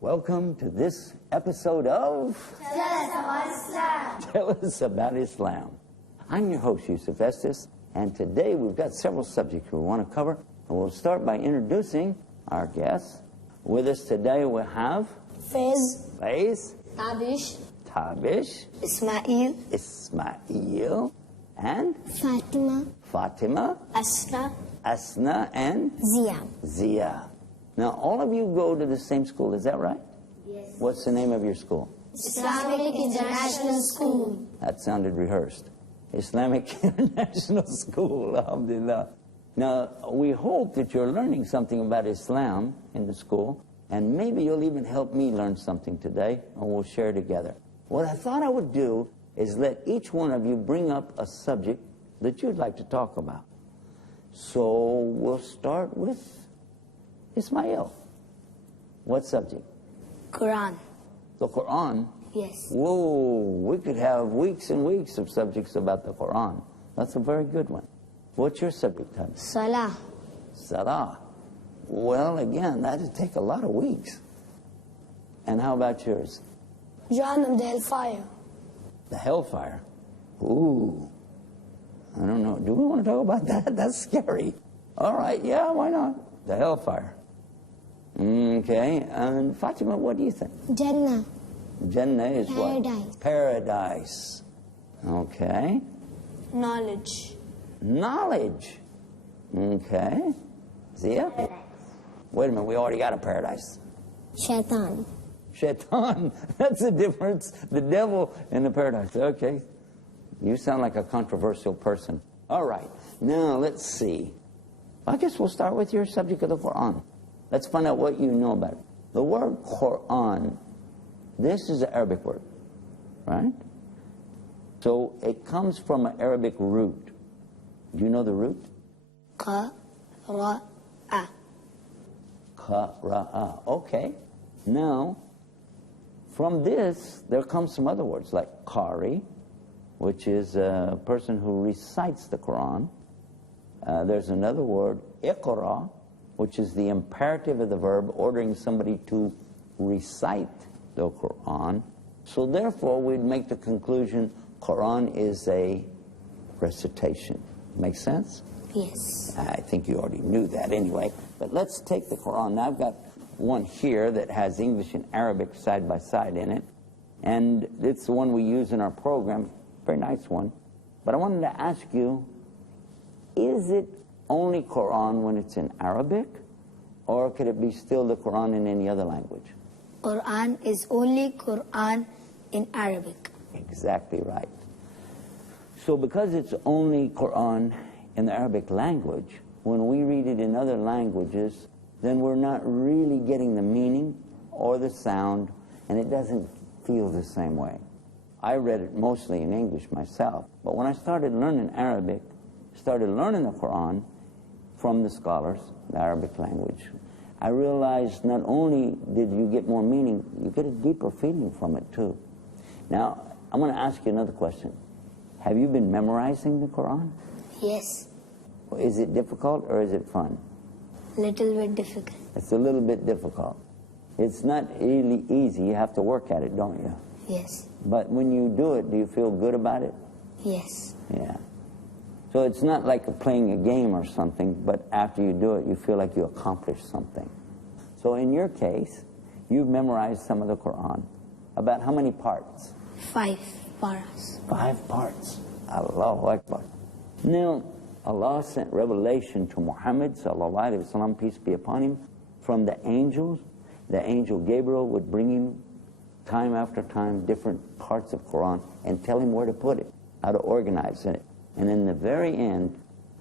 Welcome to this episode of Tell Us About Islam. Tell Us About Islam. I'm your host, Yusuf Estes, and today we've got several subjects we want to cover. And we'll start by introducing our guests. With us today we have Faiz, Tabish, Ismail, and Fatima, Asna, and Zia. Now, all of you go to the same school, is that right? Yes. What's the name of your school? Islamic International School. That sounded rehearsed. Islamic International School, alhamdulillah. Now, we hope that you're learning something about Islam in the school, and maybe you'll even help me learn something today, and we'll share together. What I thought I would do is let each one of you bring up a subject that you'd like to talk about. So we'll start with Ismail. What subject? Quran. The Quran? Yes. Whoa, we could have weeks and weeks of subjects about the Quran. That's a very good one. What's your subject, Tabi? Salah. Salah. Well, again, that'd take a lot of weeks. And how about yours? Jahannam, the hellfire. The hellfire. Ooh. I don't know. Do we want to talk about that? That's scary. All right, yeah, why not? The hellfire. Okay, and Fatima, what do you think? Jannah. Jannah is Paradise. what? Paradise. Okay. Knowledge. Knowledge. Okay. Zia? Paradise. Wait a minute, we already got a paradise. Shaitan. Shaitan. That's the difference. The devil and the paradise. Okay. You sound like a controversial person. All right. Now, let's see. I guess we'll start with your subject of the Quran. Let's find out what you know about it. The word Quran, this is an Arabic word, right? So it comes from an Arabic root. Do you know the root? Qara'a. Qara'a. Okay. Now, from this, there comes some other words like Qari, which is a person who recites the Quran. There's another word, Iqra, which is the imperative of the verb ordering somebody to recite the Quran. So therefore, we'd make the conclusion Quran is a recitation. Make sense? Yes. I think you already knew that anyway. But let's take the Quran. Now I've got one here that has English and Arabic side by side in it. And it's the one we use in our program. Very nice one. But I wanted to ask you, is it only Quran when it's in Arabic? Or could it be still the Quran in any other language? Quran is only Quran in Arabic. Exactly right. So because it's only Quran in the Arabic language, when we read it in other languages, then we're not really getting the meaning or the sound, and it doesn't feel the same way. I read it mostly in English myself, but when I started learning Arabic, started learning the Quran from the scholars, the Arabic language, I realized not only did you get more meaning, you get a deeper feeling from it too. Now, I'm going to ask you another question. Have you been memorizing the Quran? Yes. Is it difficult or is it fun? Little bit difficult. It's a little bit difficult. It's not really easy. You have to work at it, don't you? Yes. But when you do it, do you feel good about it? Yes. Yeah. So it's not like playing a game or something, but after you do it, you feel like you accomplished something. So in your case, you've memorized some of the Quran. About how many parts? 5 paras. 5 parts. Allahu Akbar. Now, Allah sent revelation to Muhammad, sallallahu alaihi wasallam, peace be upon him, from the angels. The angel Gabriel would bring him time after time different parts of Quran and tell him where to put it, how to organize it. And in the very end,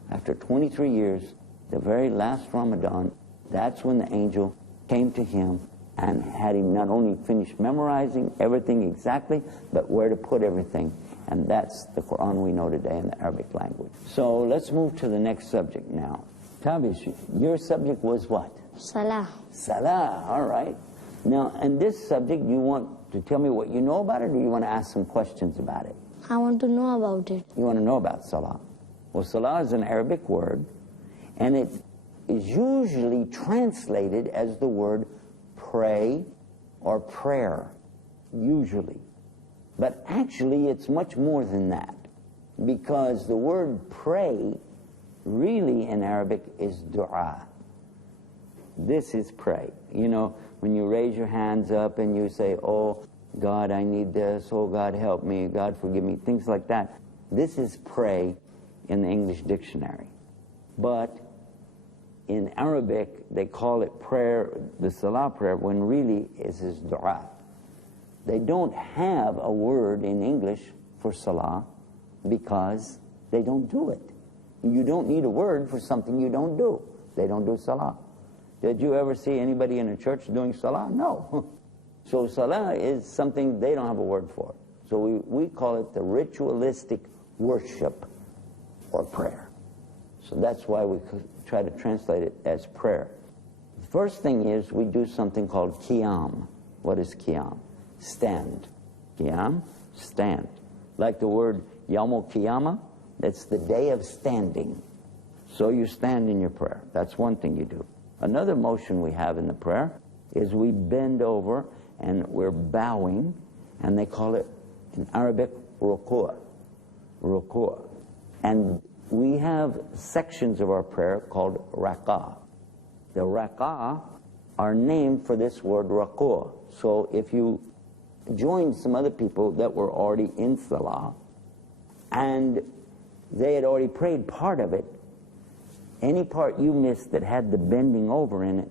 after 23 years, the very last Ramadan, that's when the angel came to him and had him not only finish memorizing everything exactly, but where to put everything. And that's the Quran we know today in the Arabic language. So let's move to the next subject now. Tabish, your subject was what? Salah. Salah, all right. Now, in this subject, you want to tell me what you know about it, or you want to ask some questions about it? I want to know about it. You want to know about Salah. Well, Salah is an Arabic word, and it is usually translated as the word pray or prayer, usually. But actually it's much more than that, because the word pray really in Arabic is dua. This is pray. You know, when you raise your hands up and you say, oh God, I need this, oh God, help me, God, forgive me, things like that. This is pray in the English dictionary. But in Arabic, they call it prayer, the salah prayer, when really it is dua. They don't have a word in English for salah because they don't do it. You don't need a word for something you don't do. They don't do salah. Did you ever see anybody in a church doing salah? No. So salah is something they don't have a word for. So we call it the ritualistic worship or prayer. So that's why we try to translate it as prayer. The first thing is we do something called qiyam. What is qiyam? Stand. Qiyam, stand. Like the word yawmul qiyamah, that's the day of standing. So you stand in your prayer. That's one thing you do. Another motion we have in the prayer is we bend over and we're bowing, and they call it in Arabic ruku'. Ruku'. And we have sections of our prayer called rak'ah. The rak'ah are named for this word ruku'. So if you joined some other people that were already in salah and they had already prayed part of it, any part you missed that had the bending over in it,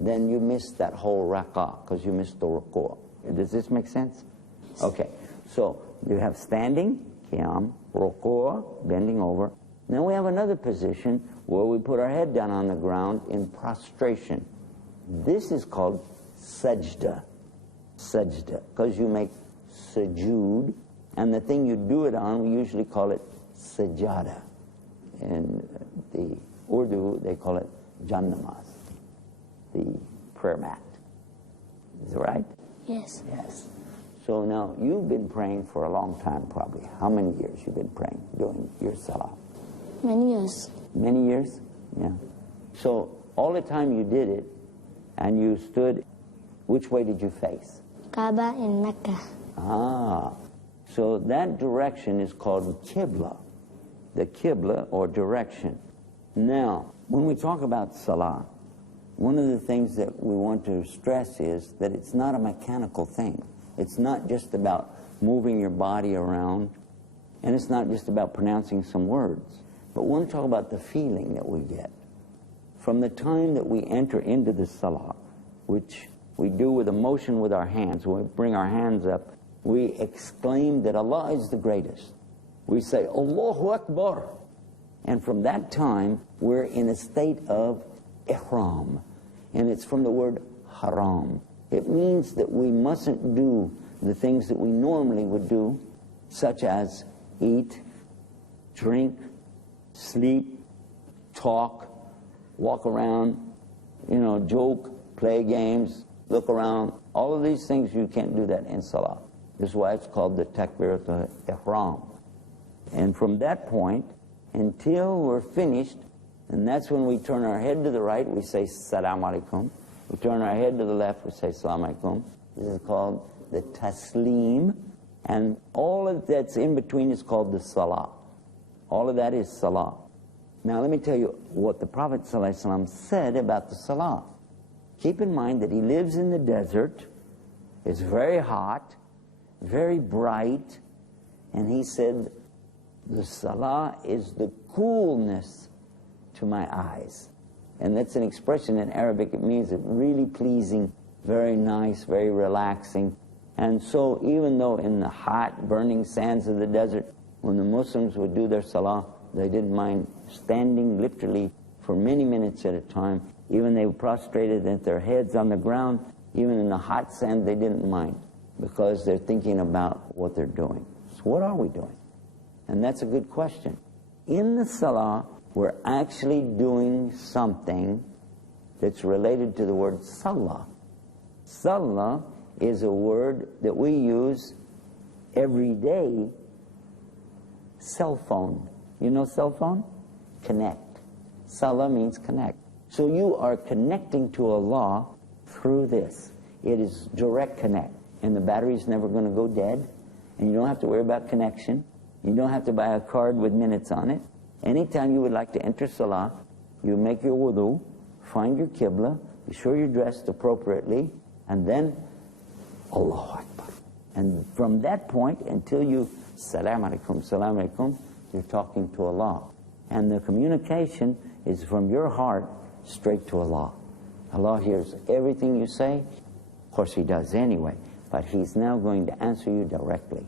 then you missed that whole rak'ah because you missed the ruku'. Does this make sense? Okay, so you have standing, qiyam, ruku', bending over. Then we have another position where we put our head down on the ground in prostration. This is called sajda. Sajda, because you make sujood, and the thing you do it on, we usually call it sajada. In the Urdu, they call it jannamaz, the prayer mat. Is that right? Yes. Yes. So now, you've been praying for a long time probably. How many years you've been praying, doing your salah? Many years. Many years? Yeah. So all the time you did it, and you stood, which way did you face? Kaaba in Mecca. Ah. So that direction is called Qibla. The Qibla, or direction. Now, when we talk about salah, one of the things that we want to stress is that it's not a mechanical thing. It's not just about moving your body around, and it's not just about pronouncing some words. But we want to talk about the feeling that we get. From the time that we enter into the salah, which we do with a motion with our hands, when we bring our hands up, we exclaim that Allah is the greatest. We say, Allahu Akbar. And from that time, we're in a state of ihram. And it's from the word haram. It means that we mustn't do the things that we normally would do, such as eat, drink, sleep, talk, walk around, joke, play games, look around. All of these things, you can't do that in salah. This is why it's called the takbiratul ihram. And from that point until we're finished, and that's when we turn our head to the right, we say Salaam Alaikum. We turn our head to the left, we say Salaam Alaikum. This is called the taslim. And all of that's in between is called the salah. All of that is salah. Now let me tell you what the Prophet ﷺ said about the salah. Keep in mind that he lives in the desert. It's very hot, very bright. And he said, the salah is the coolness to my eyes. And that's an expression in Arabic. It means it really pleasing, very nice, very relaxing. And so even though in the hot, burning sands of the desert, when the Muslims would do their salah, they didn't mind standing literally for many minutes at a time. Even they were prostrated with their heads on the ground. Even in the hot sand, they didn't mind, because they're thinking about what they're doing. So what are we doing? And that's a good question. In the salah, we're actually doing something that's related to the word salah. Salah is a word that we use every day. Cell phone. You know cell phone? Connect. Salah means connect. So you are connecting to Allah through this. It is direct connect. And the battery's never going to go dead. And you don't have to worry about connection. You don't have to buy a card with minutes on it. Anytime you would like to enter Salah, you make your wudu, find your Qibla, be sure you're dressed appropriately, and then Allahu Akbar. And from that point until you Salam alaikum, you're talking to Allah. And the communication is from your heart straight to Allah. Allah hears everything you say. Of course He does anyway, but He's now going to answer you directly.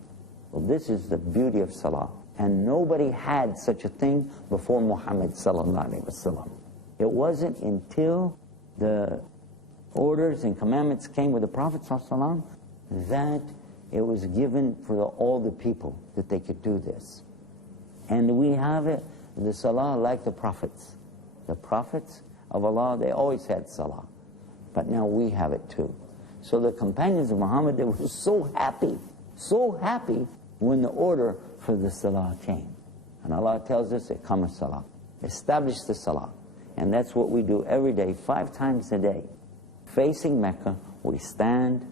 Well, this is the beauty of Salah. And nobody had such a thing before Muhammad sallallahu alaihi wasallam. It wasn't until the orders and commandments came with the Prophet sallallahu alaihi wasallam that it was given for all the people that they could do this. And we have it, the Salah, like the Prophets. The Prophets of Allah, they always had Salah. But now we have it too. So the companions of Muhammad, they were so happy when the order for the Salah came. And Allah tells us, Iqamah Salah. Establish the Salah. And that's what we do every day, 5 times a day. Facing Mecca, we stand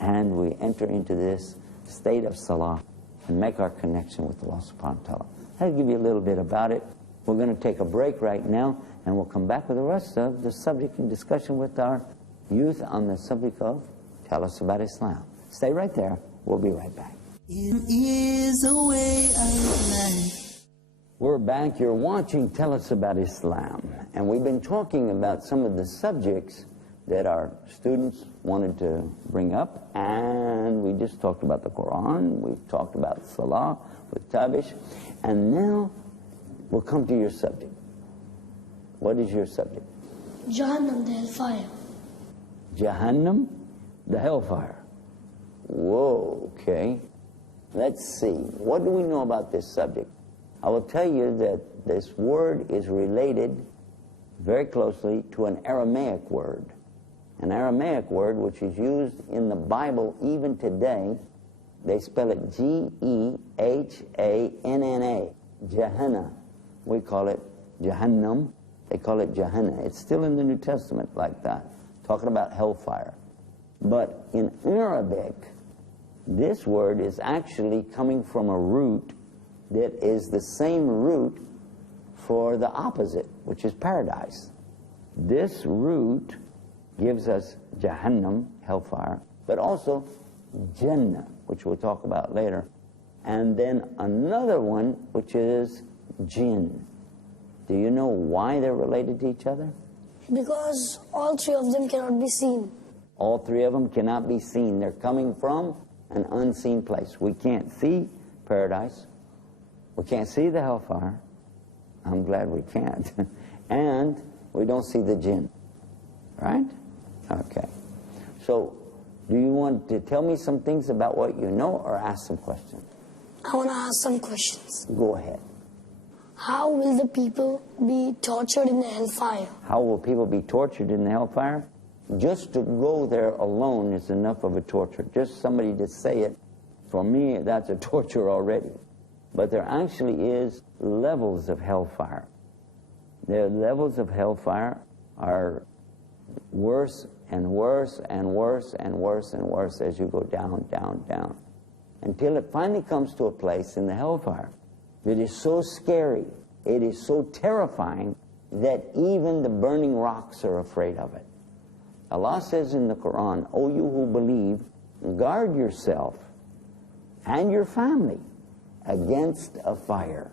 and we enter into this state of Salah and make our connection with Allah subhanahu wa ta'ala. I'll give you a little bit about it. We're going to take a break right now, and we'll come back with the rest of the subject and discussion with our youth on the subject of Tell Us About Islam. Stay right there. We'll be right back. It is a way of life. We're back. You're watching Tell Us About Islam. And we've been talking about some of the subjects that our students wanted to bring up. And we just talked about the Quran. We've talked about Salah with Tabish. And now we'll come to your subject. What is your subject? Jahannam, the hellfire. Jahannam, the hellfire. Whoa, okay. Let's see. What do we know about this subject? I will tell you that this word is related very closely to an Aramaic word. An Aramaic word which is used in the Bible even today. They spell it Gehanna. Gehenna. We call it Jahannam. They call it Gehenna. It's still in the New Testament like that, talking about hellfire. But in Arabic, this word is actually coming from a root that is the same root for the opposite, which is paradise. This root gives us Jahannam, hellfire, but also Jannah, which we'll talk about later. And then another one, which is Jinn. Do you know why they're related to each other? Because all 3 of them cannot be seen. All 3 of them cannot be seen. They're coming from an unseen place. We can't see paradise. We can't see the hellfire. I'm glad we can't. And we don't see the jinn. Right? Okay. So, do you want to tell me some things about what you know or ask some questions? I want to ask some questions. Go ahead. How will the people be tortured in the hellfire? How will people be tortured in the hellfire? Just to go there alone is enough of a torture. Just somebody to say it, for me, that's a torture already. But there actually is levels of hellfire. The levels of hellfire are worse and worse and worse and worse and worse as you go down, down, down. Until it finally comes to a place in the hellfire that is so scary, it is so terrifying, that even the burning rocks are afraid of it. Allah says in the Quran, O you who believe, guard yourself and your family against a fire.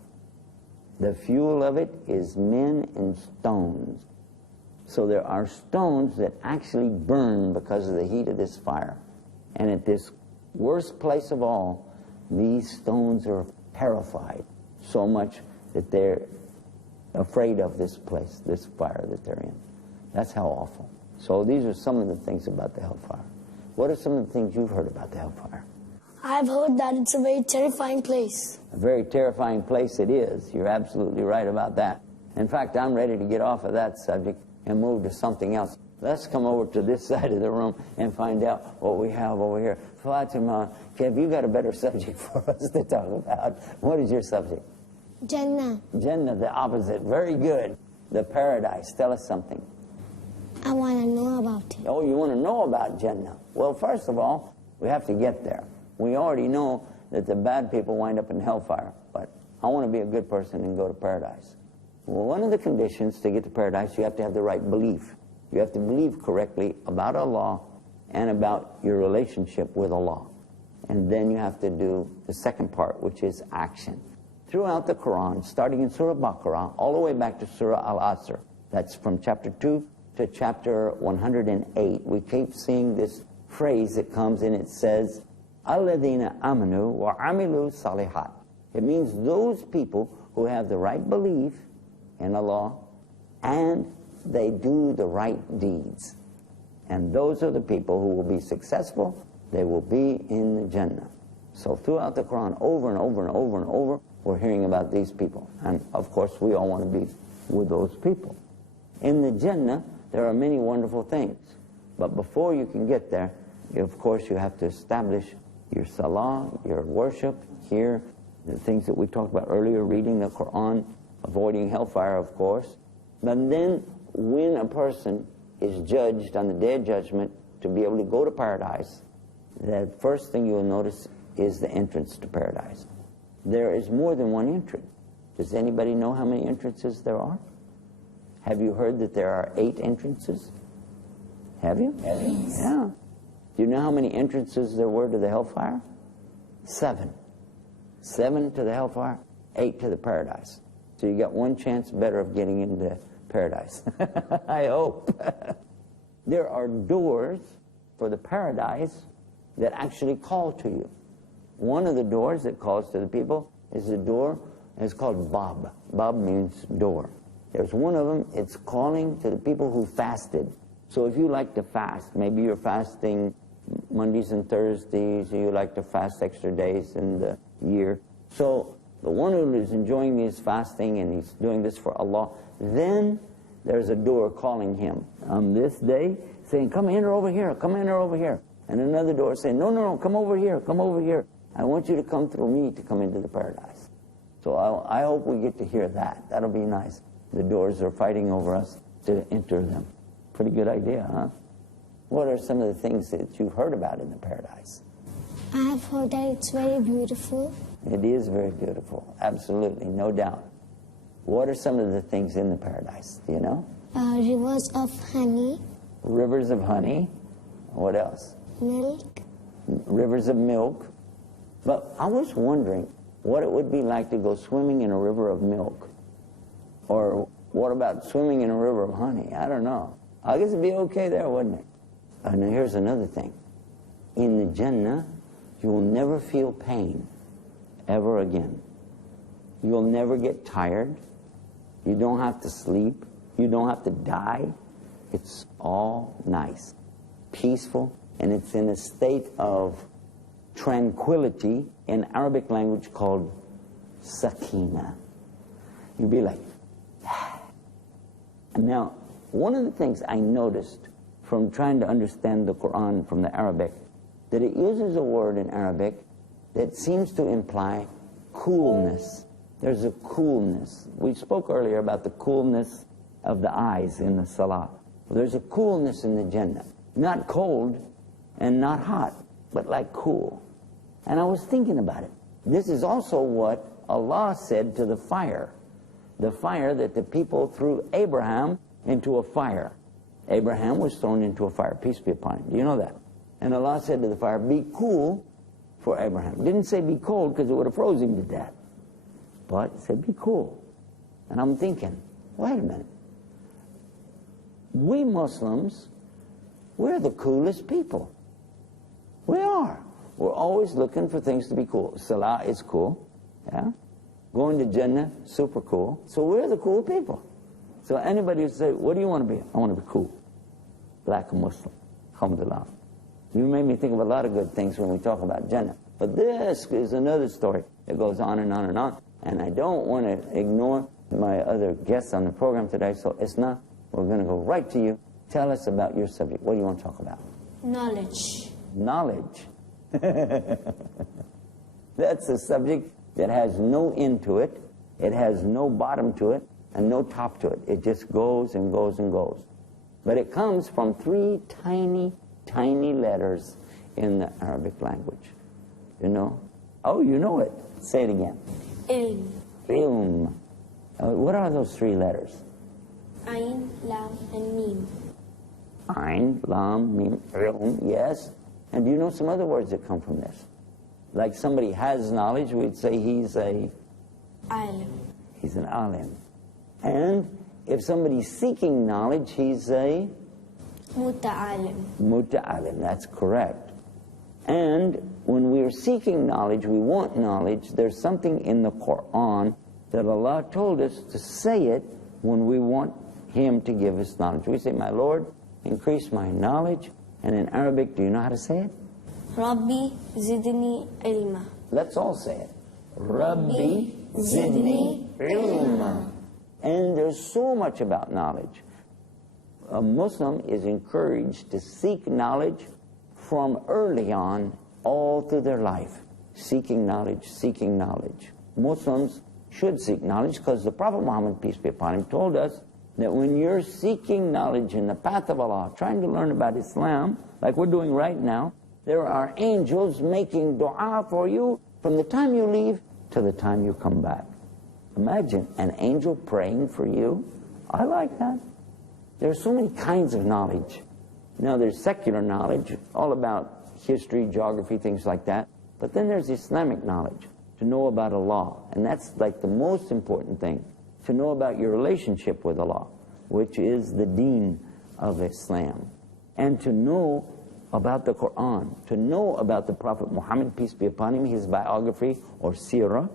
The fuel of it is men and stones. So there are stones that actually burn because of the heat of this fire. And at this worst place of all, these stones are terrified so much that they're afraid of this place, this fire that they're in. That's how awful. So these are some of the things about the hellfire. What are some of the things you've heard about the hellfire? I've heard that it's a very terrifying place. A very terrifying place it is. You're absolutely right about that. In fact, I'm ready to get off of that subject and move to something else. Let's come over to this side of the room and find out what we have over here. Fatima, have you got a better subject for us to talk about? What is your subject? Jannah. Jannah, the opposite. Very good. The paradise. Tell us something. I want to know about it. Oh, you want to know about Jannah? Well, first of all, we have to get there. We already know that the bad people wind up in hellfire, but I want to be a good person and go to paradise. Well, one of the conditions to get to paradise, you have to have the right belief. You have to believe correctly about Allah and about your relationship with Allah. And then you have to do the second part, which is action. Throughout the Quran, starting in Surah Baqarah, all the way back to Surah Al-Asr, that's from chapter 2 to chapter 108, we keep seeing this phrase that comes in. It says, Alladhina amanu wa amilu salihat. It means those people who have the right belief in Allah and they do the right deeds. And those are the people who will be successful. They will be in the Jannah. So throughout the Quran, over and over and over and over, we're hearing about these people. And of course, we all want to be with those people. In the Jannah, there are many wonderful things. But before you can get there, of course, you have to establish your salah, your worship here, the things that we talked about earlier, reading the Quran, avoiding hellfire, of course. But then, when a person is judged on the Day of Judgment to be able to go to paradise, the first thing you'll notice is the entrance to paradise. There is more than one entrance. Does anybody know how many entrances there are? Have you heard that there are 8 entrances? Have you? Yes. Yeah. Do you know how many entrances there were to the hellfire? 7. 7 to the hellfire, 8 to the paradise. So you got one chance better of getting into paradise. I hope. There are doors for the paradise that actually call to you. One of the doors that calls to the people is the door, it's called Bab. Bab means door. There's one of them, it's calling to the people who fasted. So if you like to fast, maybe you're fasting Mondays and Thursdays, or you like to fast extra days in the year. So the one who is enjoying his fasting and he's doing this for Allah, then there's a door calling him on this day, saying, come enter over here, come enter over here. And another door saying, no, no, no, come over here, come over here. I want you to come through me to come into the paradise. So I hope we get to hear that. That'll be nice. The doors are fighting over us to enter them. Pretty good idea, huh? What are some of the things that you've heard about in the paradise? I have heard that it's very beautiful. It is very beautiful, absolutely, no doubt. What are some of the things in the paradise? Do you know? Rivers of honey. Rivers of honey. What else? Milk. Rivers of milk. But I was wondering what it would be like to go swimming in a river of milk. Or what about swimming in a river of honey? I don't know. I guess it'd be okay there, wouldn't it? Now here's another thing. In the Jannah, you will never feel pain ever again. You'll never get tired. You don't have to sleep. You don't have to die. It's all nice, peaceful, and it's in a state of tranquility in Arabic language called sakina. You'd be like, Now, one of the things I noticed from trying to understand the Quran from the Arabic, that it uses a word in Arabic that seems to imply coolness. There's a coolness. We spoke earlier about the coolness of the eyes in the Salah. Well, there's a coolness in the Jannah. Not cold and not hot, but like cool. And I was thinking about it. This is also what Allah said to the fire. The fire that the people threw Abraham into a fire. Abraham was thrown into a fire. Peace be upon him. Do you know that? And Allah said to the fire, be cool for Abraham. Didn't say be cold because it would have frozen him to death. But it said be cool. And I'm thinking, wait a minute. We Muslims, we're the coolest people. We are. We're always looking for things to be cool. Salah is cool. Yeah? Going to Jannah, super cool. So we're the cool people. So anybody who say, what do you want to be? I want to be cool. Black and Muslim. Alhamdulillah. You made me think of a lot of good things when we talk about Jannah. But this is another story that goes on and on and on. And I don't want to ignore my other guests on the program today. So Isna, we're going to go right to you. Tell us about your subject. What do you want to talk about? Knowledge. Knowledge. That's a subject that has no end to it. It has no bottom to it and no top to it. It just goes and goes and goes. But it comes from 3 tiny, tiny letters in the Arabic language. You know? Oh, you know it. Say it again. Ilm. Ilm. What are those 3 letters? Ain, Lam, and Mim. Ain, Lam, Mim, Ilm, yes. And do you know some other words that come from this? Like somebody has knowledge, we'd say he's a... Alim. He's an alim. And if somebody's seeking knowledge, he's a... Muta'alim. Muta'alim, that's correct. And when we're seeking knowledge, we want knowledge, there's something in the Quran that Allah told us to say it when we want Him to give us knowledge. We say, my Lord, increase my knowledge. And in Arabic, do you know how to say it? Rabbi zidni ilma. Let's all say it. Rabbi zidni ilma. And there's so much about knowledge. A Muslim is encouraged to seek knowledge from early on, all through their life. Seeking knowledge, seeking knowledge. Muslims should seek knowledge because the Prophet Muhammad, peace be upon him, told us that when you're seeking knowledge in the path of Allah, trying to learn about Islam, like we're doing right now, there are angels making dua for you from the time you leave to the time you come back. Imagine an angel praying for you. I like that. There are so many kinds of knowledge. Now there's secular knowledge, all about history, geography, things like that. But then there's Islamic knowledge, to know about Allah. And that's like the most important thing, to know about your relationship with Allah, which is the deen of Islam. And to know about the Quran, to know about the Prophet Muhammad, peace be upon him, his biography or seerah,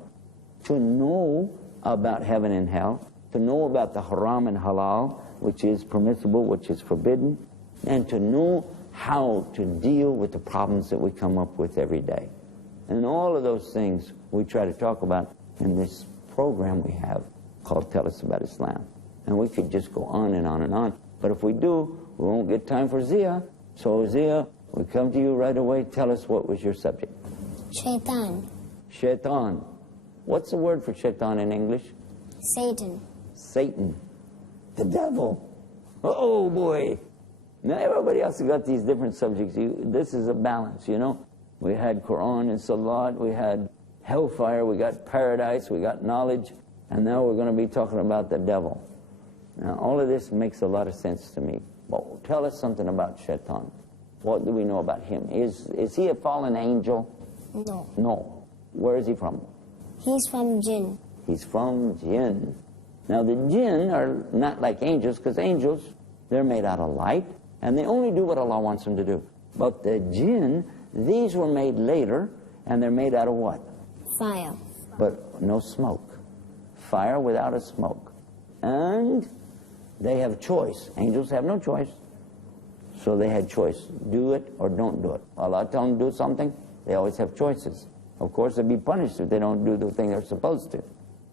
to know about heaven and hell, to know about the haram and halal, which is permissible, which is forbidden, and to know how to deal with the problems that we come up with every day. And all of those things we try to talk about in this program we have called Tell Us About Islam. And we could just go on and on and on. But if we do, we won't get time for Zia. So Zia, we come to you right away. Tell us, what was your subject? Shaitan. Shaitan. What's the word for shaitan in English? Satan. Satan. The devil. Oh boy. Now everybody else has got these different subjects. This is a balance, you know. We had Quran and Salat, we had hellfire, we got paradise, we got knowledge, and now we're going to be talking about the devil. Now all of this makes a lot of sense to me. Well, tell us something about Shaitan. What do we know about him? Is he a fallen angel? No. No. Where is he from? He's from Jinn. He's from Jinn. Now the Jinn are not like angels, because angels, they're made out of light, and they only do what Allah wants them to do. But the Jinn, these were made later, and they're made out of what? Fire. But no smoke. Fire without a smoke. And they have choice. Angels have no choice. So they had choice. Do it or don't do it. Allah tell them to do something, they always have choices. Of course, they'll be punished if they don't do the thing they're supposed to.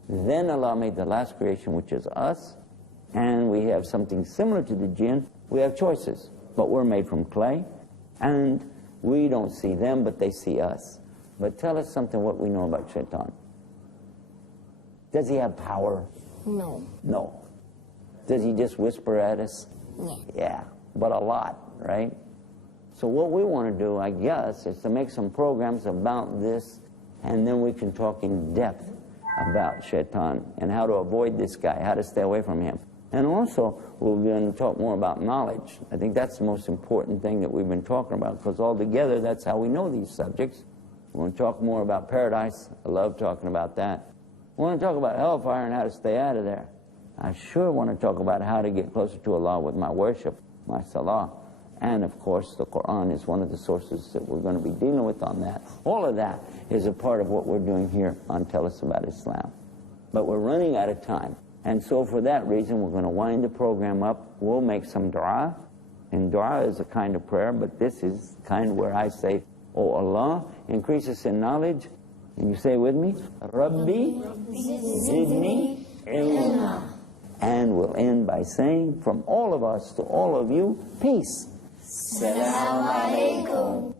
Then Allah made the last creation, which is us, and we have something similar to the jinn. We have choices, but we're made from clay, and we don't see them, but they see us. But tell us something what we know about Shaitan. Does he have power? No. No. Does he just whisper at us? Yeah. Yeah, but a lot, right? So what we want to do, I guess, is to make some programs about this, and then we can talk in depth about Shaitan and how to avoid this guy, how to stay away from him. And also, we're going to talk more about knowledge. I think that's the most important thing that we've been talking about, because altogether, that's how we know these subjects. We want to talk more about paradise. I love talking about that. We want to talk about hellfire and how to stay out of there. I sure want to talk about how to get closer to Allah with my worship, my salah. And of course, the Quran is one of the sources that we're going to be dealing with on that. All of that is a part of what we're doing here on Tell Us About Islam. But we're running out of time. And so for that reason, we're going to wind the program up. We'll make some dua. And dua is a kind of prayer, but this is kind where I say, Oh Allah, increase us in knowledge. And you say with me, Rabbi zidni ilma. And we'll end by saying, from all of us to all of you, peace. Assalamu alaikum.